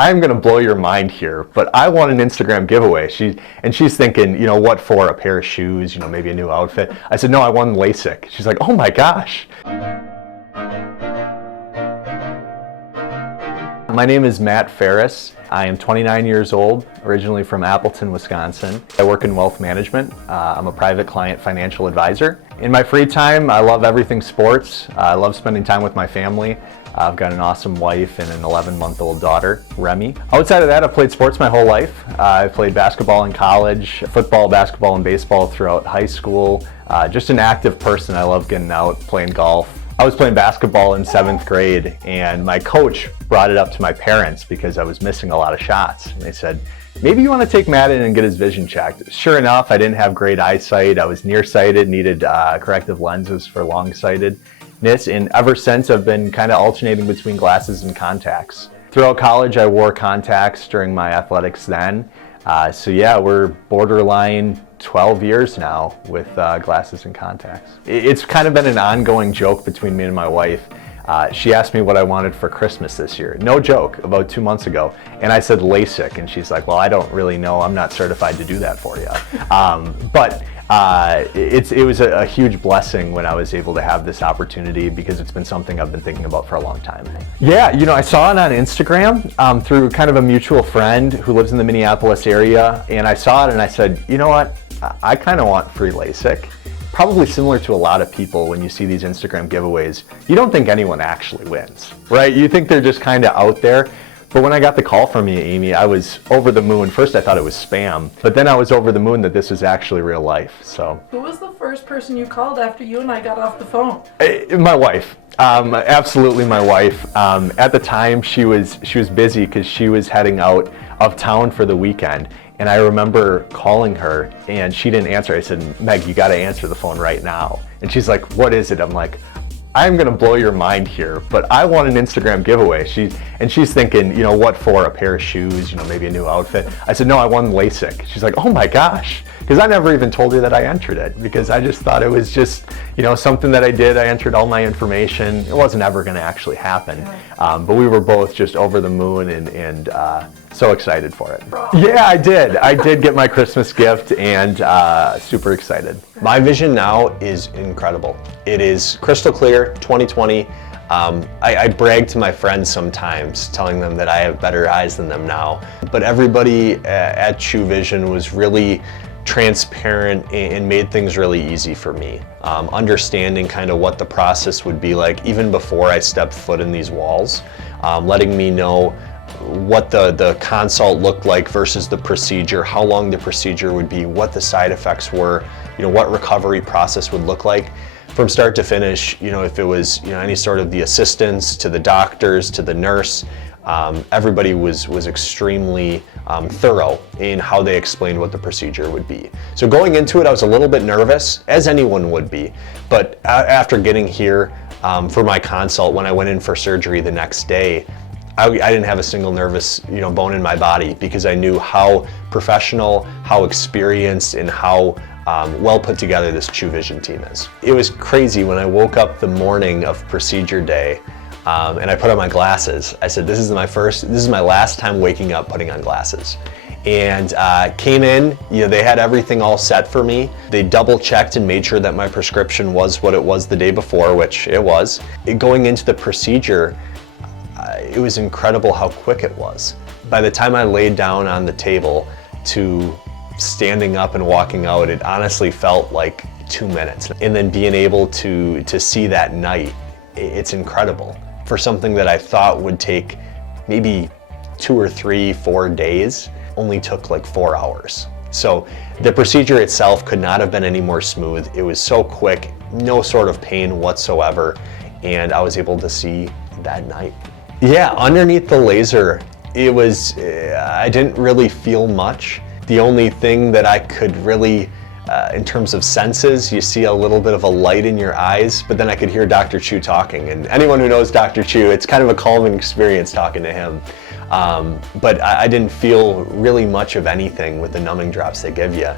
I'm going to blow your mind here, but I want an Instagram giveaway. She's thinking, what for? A pair of shoes, maybe a new outfit. I said, no, I won Lasik. She's like, oh my gosh. My name is Matt Ferris. I am 29 years old, originally from Appleton, Wisconsin. I work in wealth management. I'm a private client financial advisor. In my free time, I love everything sports. I love spending time with my family. I've got an awesome wife and an 11-month-old daughter, Remy. Outside of that, I've played sports my whole life. I've played basketball in college, football, basketball, and baseball throughout high school. Just an active person. I love getting out, playing golf. I was playing basketball in 7th grade, and my coach brought it up to my parents because I was missing a lot of shots. And they said, maybe you want to take Matt in and get his vision checked. Sure enough, I didn't have great eyesight. I was nearsighted, needed corrective lenses for long-sightedness, and ever since I've been kind of alternating between glasses and contacts. Throughout college, I wore contacts during my athletics then. So yeah, we're borderline 12 years now with glasses and contacts. It's kind of been an ongoing joke between me and my wife. She asked me what I wanted for Christmas this year. No joke, about 2 months ago. And I said Lasik, and she's like, well, I don't really know. I'm not certified to do that for you. It was a huge blessing when I was able to have this opportunity because it's been something I've been thinking about for a long time. Yeah, I saw it on Instagram through kind of a mutual friend who lives in the Minneapolis area, and I saw it and I said, you know what, I kind of want free Lasik. Probably similar to a lot of people when you see these Instagram giveaways, you don't think anyone actually wins, right? You think they're just kind of out there. But when I got the call from you, Amy, I was over the moon. First, I thought it was spam, but then I was over the moon that this was actually real life. So, who was the first person you called after you and I got off the phone? My wife. Absolutely, my wife. At the time, she was busy because she was heading out of town for the weekend. And I remember calling her, and she didn't answer. I said, Meg, you got to answer the phone right now. And she's like, what is it? I'm like, I'm going to blow your mind here, but I want an Instagram giveaway. She's thinking, what for? A pair of shoes, maybe a new outfit. I said, no, I won Lasik. She's like, oh my gosh. Because I never even told her that I entered it because I just thought it was just, something that I did. I entered all my information. It wasn't ever going to actually happen. But we were both just over the moon and so excited for it. Yeah, I did. I did get my Christmas gift and super excited. My vision now is incredible. It is crystal clear, 20/20. I brag to my friends sometimes, telling them that I have better eyes than them now. But everybody at Chu Vision was really transparent and made things really easy for me. Understanding kind of what the process would be like even before I stepped foot in these walls, letting me know what the consult looked like versus the procedure, how long the procedure would be, what the side effects were, what recovery process would look like. From start to finish, if it was any sort of the assistants to the doctors to the nurse, everybody was extremely thorough in how they explained what the procedure would be. So going into it, I was a little bit nervous, as anyone would be, but after getting here for my consult, when I went in for surgery the next day, I didn't have a single nervous bone in my body because I knew how professional, how experienced, and how well put together this Chu Vision team is. It was crazy when I woke up the morning of procedure day and I put on my glasses. I said, this is my last time waking up putting on glasses. And came in, they had everything all set for me. They double checked and made sure that my prescription was what it was the day before, which it was. Going into the procedure, it was incredible how quick it was. By the time I laid down on the table to standing up and walking out, it honestly felt like 2 minutes. And then being able to see that night, it's incredible. For something that I thought would take maybe 2 or 3, 4 days, only took like 4 hours. So the procedure itself could not have been any more smooth. It was so quick, no sort of pain whatsoever, and I was able to see that night. Yeah, underneath the laser, I didn't really feel much. The only thing that I could really, in terms of senses, you see a little bit of a light in your eyes, but then I could hear Dr. Chu talking. And anyone who knows Dr. Chu, it's kind of a calming experience talking to him. But I didn't feel really much of anything with the numbing drops they give you.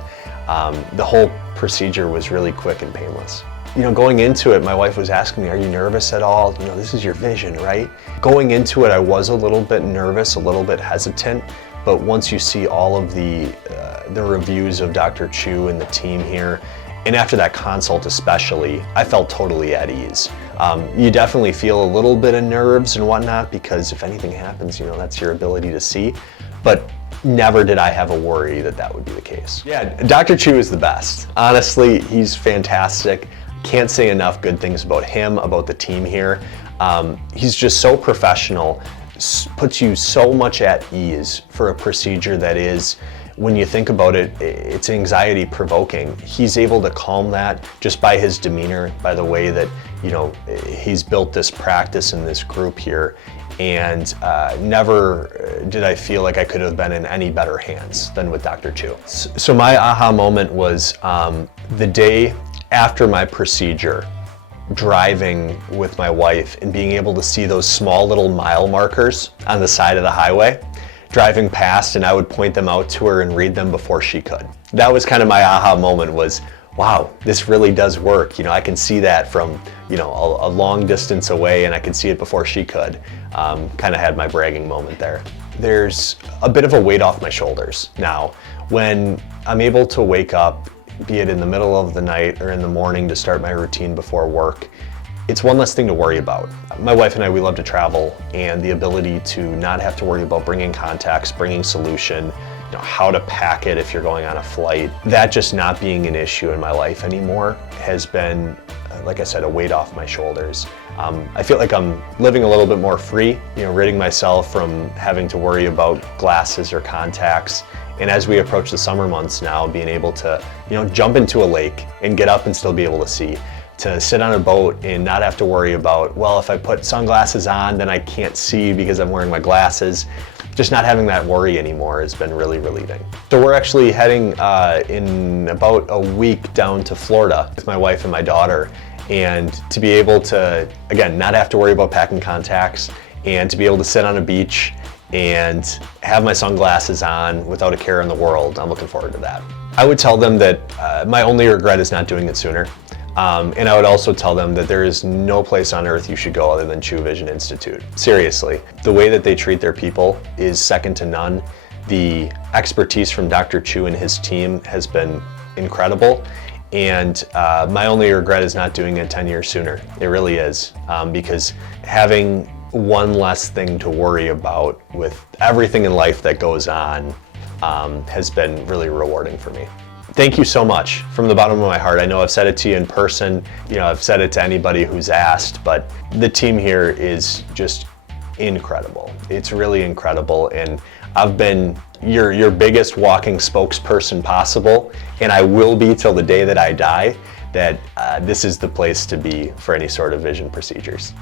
The whole procedure was really quick and painless. going into it, my wife was asking me, are you nervous at all? This is your vision, right? Going into it, I was a little bit nervous, a little bit hesitant, but once you see all of the reviews of Dr. Chu and the team here, and after that consult especially, I felt totally at ease. You definitely feel a little bit of nerves and whatnot because if anything happens, that's your ability to see, but never did I have a worry that that would be the case. Yeah, Dr. Chu is the best. Honestly, he's fantastic. Can't say enough good things about him, about the team here. He's just so professional, puts you so much at ease for a procedure that is, when you think about it, it's anxiety provoking. He's able to calm that just by his demeanor, by the way that, he's built this practice in this group here. And never did I feel like I could have been in any better hands than with Dr. Chu. So my aha moment was the day after my procedure, driving with my wife and being able to see those small little mile markers on the side of the highway, driving past, and I would point them out to her and read them before she could. That was kind of my aha moment was, wow, this really does work. I can see that from, a long distance away and I could see it before she could. Kind of had my bragging moment there. There's a bit of a weight off my shoulders now. When I'm able to wake up, be it in the middle of the night or in the morning to start my routine before work, it's one less thing to worry about. My wife and I, we love to travel, and the ability to not have to worry about bringing contacts, bringing solution, how to pack it if you're going on a flight, that just not being an issue in my life anymore has been, like I said, a weight off my shoulders. I feel like I'm living a little bit more free, ridding myself from having to worry about glasses or contacts. And as we approach the summer months now, being able to, jump into a lake and get up and still be able to see, to sit on a boat and not have to worry about, well, if I put sunglasses on, then I can't see because I'm wearing my glasses. Just not having that worry anymore has been really relieving. So we're actually heading in about a week down to Florida with my wife and my daughter, and to be able to, again, not have to worry about packing contacts and to be able to sit on a beach and have my sunglasses on without a care in the world. I'm looking forward to that. I would tell them that my only regret is not doing it sooner. And I would also tell them that there is no place on earth you should go other than Chu Vision Institute. Seriously, the way that they treat their people is second to none. The expertise from Dr. Chu and his team has been incredible. And my only regret is not doing it 10 years sooner. It really is, because having one less thing to worry about with everything in life that goes on has been really rewarding for me. Thank you so much from the bottom of my heart. I know I've said it to you in person, I've said it to anybody who's asked, but the team here is just incredible. It's really incredible, and I've been your biggest walking spokesperson possible, and I will be till the day that I die, that this is the place to be for any sort of vision procedures.